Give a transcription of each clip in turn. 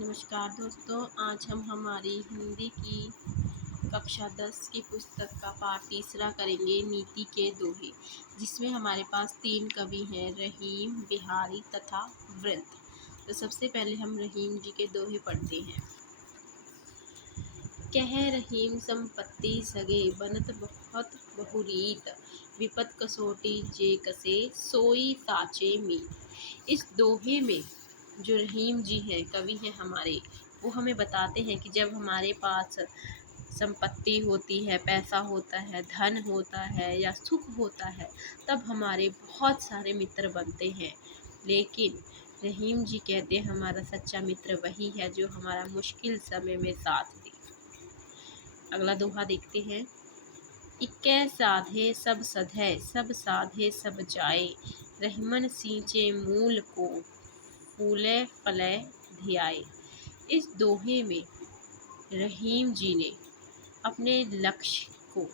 नमस्कार दोस्तों, आज हम हमारी हिंदी की कक्षा 10 की पुस्तक का पाठ तीसरा करेंगे, नीति के दोहे, जिसमें हमारे पास 3 कवि हैं, रहीम, बिहारी तथा वृंद। तो सबसे पहले हम रहीम जी के दोहे पढ़ते हैं। कह रहीम संपत्ति सगे, बनत बहुत बहुरीत, विपत कसोटी जे कसे, सोई साचे मीत। इस दोहे में जो रहीम जी हैं, कवि हैं हमारे, वो हमें बताते हैं कि जब हमारे पास संपत्ति होती है, पैसा होता है, धन होता है या सुख होता है, तब हमारे बहुत सारे मित्र बनते हैं। लेकिन रहीम जी कहते हैं हमारा सच्चा मित्र वही है जो हमारा मुश्किल समय में साथ दे। अगला दोहा देखते हैं। इक्कै साधे सब सधै, सब साधे सब जाए, रहीमन सींचे मूल को, फूले फले धियाए। इस दोहे में रहीम जी ने अपने लक्ष्य को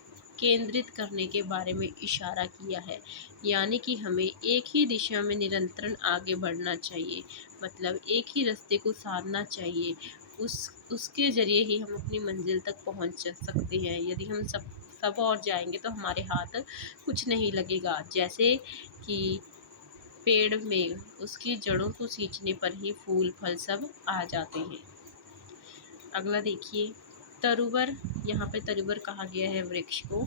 केंद्रित करने के बारे में इशारा किया है, यानी कि हमें एक ही दिशा में निरंतर आगे बढ़ना चाहिए, मतलब एक ही रास्ते को साधना चाहिए। उसके ज़रिए ही हम अपनी मंजिल तक पहुंच सकते हैं। यदि हम सब और जाएंगे तो हमारे हाथ कुछ नहीं लगेगा। जैसे कि पेड़ में उसकी जड़ों को सींचने पर ही फूल फल सब आ जाते हैं। अगला देखिए, तरुवर, यहाँ पे तरुवर कहा गया है वृक्ष को।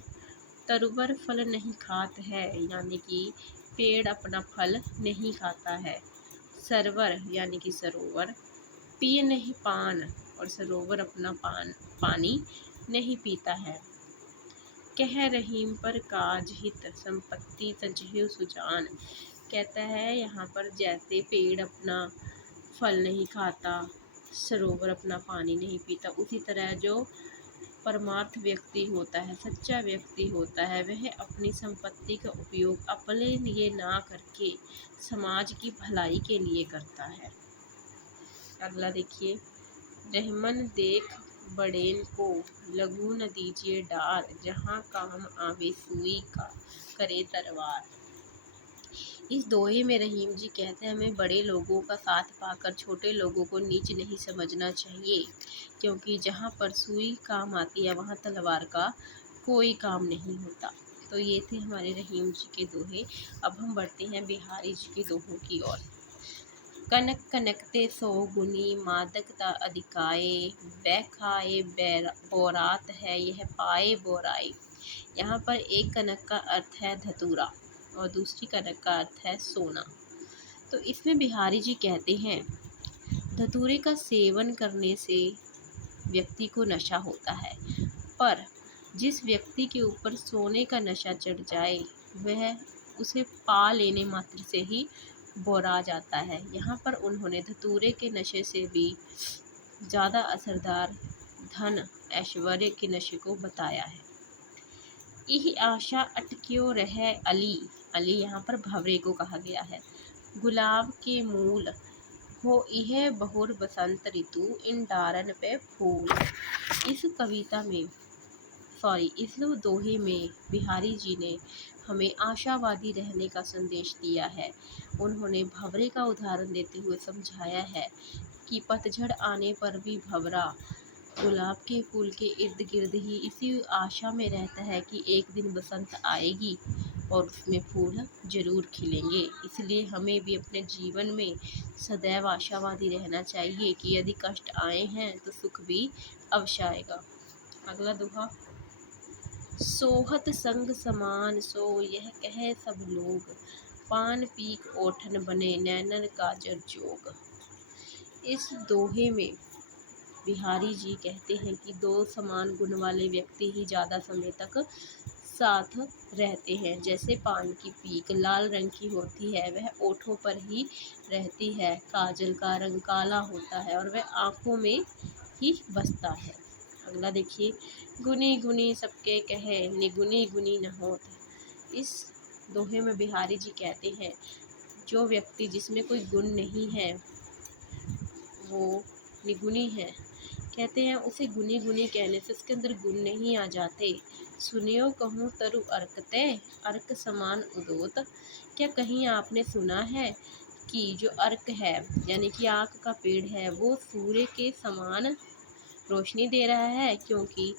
तरुवर फल नहीं खात है, यानी कि पेड़ अपना फल नहीं खाता है। सरवर यानी कि सरोवर, पिए नहीं पान, और सरोवर अपना पानी नहीं पीता है। कह रहीम पर काज हित, संपत्ति तजहु सुजान। कहता है यहाँ पर जैसे पेड़ अपना फल नहीं खाता, सरोवर अपना पानी नहीं पीता, उसी तरह जो परमार्थ व्यक्ति होता है, सच्चा व्यक्ति होता है, वह अपनी संपत्ति का उपयोग अपने लिए ना करके समाज की भलाई के लिए करता है। अगला देखिए, रहमन देख बड़ेन को, लघु न दीजिए डार, जहाँ काम आवे सुई का करे तलवार। इस दोहे में रहीम जी कहते हैं हमें बड़े लोगों का साथ पाकर छोटे लोगों को नीच नहीं समझना चाहिए, क्योंकि जहाँ पर सुई काम आती है वहाँ तलवार का कोई काम नहीं होता। तो ये थे हमारे रहीम जी के दोहे। अब हम बढ़ते हैं बिहारी जी के दोहों की ओर। कनक कनकते सौ गुनी, मादकता अधिकाए, बै खाए बोरात है, यह पाए बोराई। यहाँ पर एक कनक का अर्थ है धतूरा और दूसरी कनक का अर्थ है सोना। तो इसमें बिहारी जी कहते हैं धतूरे का सेवन करने से व्यक्ति को नशा होता है, पर जिस व्यक्ति के ऊपर सोने का नशा चढ़ जाए वह उसे पा लेने मात्र से ही बोरा जाता है। यहाँ पर उन्होंने धतूरे के नशे से भी ज़्यादा असरदार धन ऐश्वर्य के नशे को बताया है। यह आशा अटक्यो रहे अली, अली यहाँ पर भंवरे को कहा गया है। गुलाब के मूल हो यह बहुर बसंत ऋतु, इन डारन पे फूल। इस कविता में इस दोहे में बिहारी जी ने हमें आशावादी रहने का संदेश दिया है। उन्होंने भंवरे का उदाहरण देते हुए समझाया है कि पतझड़ आने पर भी भंवरा गुलाब के फूल के इर्द गिर्द ही इसी आशा में रहता है कि एक दिन बसंत आएगी और उसमें फूल जरूर खिलेंगे। इसलिए हमें भी अपने जीवन में सदैव आशावादी रहना चाहिए कि यदि कष्ट आए हैं तो सुख भी अवश्य आएगा। अगला दोहा। सोहत संग समान सो यह कहे सब लोग, पान पीक ओठन बने नैनन काजर जोग। इस दोहे में बिहारी जी कहते हैं कि दो समान गुण वाले व्यक्ति ही ज़्यादा समय तक साथ रहते हैं। जैसे पान की पीक लाल रंग की होती है, वह ओठों पर ही रहती है, काजल का रंग काला होता है और वह आँखों में ही बसता है। अगला देखिए, गुनी गुनी सबके कहे, निगुनी गुनी न होत। इस दोहे में बिहारी जी कहते हैं जो व्यक्ति जिसमें कोई गुण नहीं है वो निगुनी है, कहते हैं उसे गुनी गुनी कहने से उसके अंदर गुण नहीं आ जाते। सुनियो कहूँ तरु अर्कते, अर्क समान उदोत। क्या कहीं आपने सुना है कि जो अर्क है यानी कि आक का पेड़ है वो सूर्य के समान रोशनी दे रहा है, क्योंकि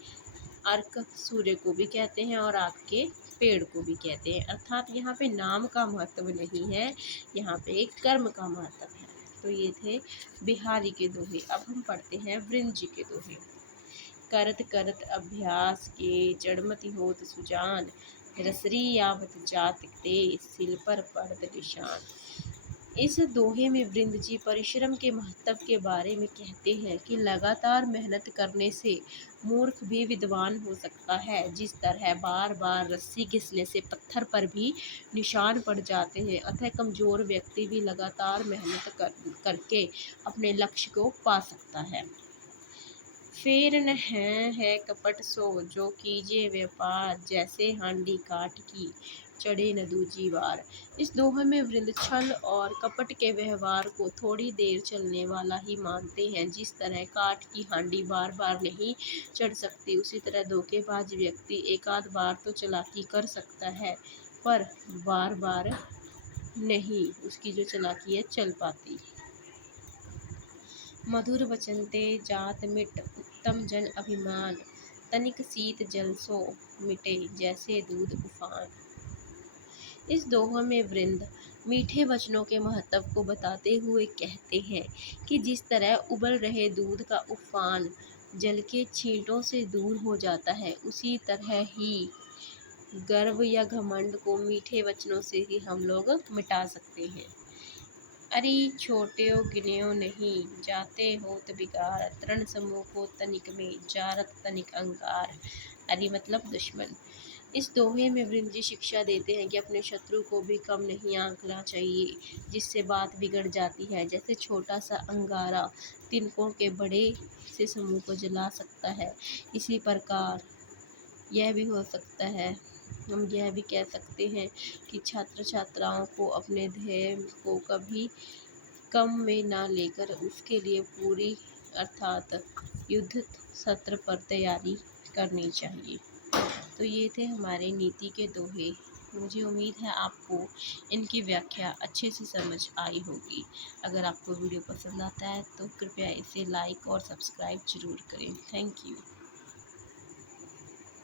अर्क सूर्य को भी कहते हैं और आक के पेड़ को भी कहते हैं। अर्थात यहाँ पे नाम का महत्व नहीं है, यहाँ पे एक कर्म का महत्व है। तो ये थे बिहारी के दोहे। अब हम पढ़ते हैं वृंद जी के दोहे। करत करत अभ्यास के जड़मति होत सुजान, रसरी यावत जात ते सिल पर पड़त निशान। इस दोहे में वृंद जी परिश्रम के महत्व के बारे में कहते हैं कि लगातार मेहनत करने से मूर्ख भी विद्वान हो सकता है। जिस तरह बार बार रस्सी घिसने से पत्थर पर भी निशान पड़ जाते हैं, अतः कमजोर व्यक्ति भी लगातार मेहनत करके अपने लक्ष्य को पा सकता है। फेर न है कपट सो जो कीजिए व्यापार, जैसे हांडी काट की चढ़े न दूजी बार। इस दोहे में वृंद छल और कपट के व्यवहार को थोड़ी देर चलने वाला ही मानते हैं। जिस तरह काठ की हांडी बार बार नहीं चढ़ सकती, उसी तरह धोखेबाज व्यक्ति एक आध बार तो चालाकी कर सकता है, पर बार बार नहीं उसकी जो चालाकी है चल पाती। मधुर वचन ते जात मिट उत्तम जन अभिमान, तनिक शीत जल सो मिटे जैसे दूध उफान। इस दोहे में वृंद मीठे वचनों के महत्व को बताते हुए कहते हैं कि जिस तरह उबल रहे दूध का उफान जल के छींटों से दूर हो जाता है, उसी तरह ही गर्व या घमंड को मीठे वचनों से ही हम लोग मिटा सकते हैं। अरे छोट्यो गिन्यो नहीं, जाते होत बिगाड़, तृण समूह को तनिक में जारत तनिक अंगार। अरे मतलब दुश्मन। इस दोहे में वृंद जी शिक्षा देते हैं कि अपने शत्रु को भी कम नहीं आंकना चाहिए, जिससे बात बिगड़ जाती है। जैसे छोटा सा अंगारा तिनकों के बड़े से समूह को जला सकता है, इसी प्रकार यह भी हो सकता है, हम यह भी कह सकते हैं कि छात्र छात्राओं को अपने ध्येय को कभी कम में ना लेकर उसके लिए पूरी अर्थात युद्ध सत्र पर तैयारी करनी चाहिए। तो ये थे हमारे नीति के दोहे। मुझे उम्मीद है आपको इनकी व्याख्या अच्छे से समझ आई होगी। अगर आपको वीडियो पसंद आता है तो कृपया इसे लाइक और सब्सक्राइब जरूर करें। Thank you.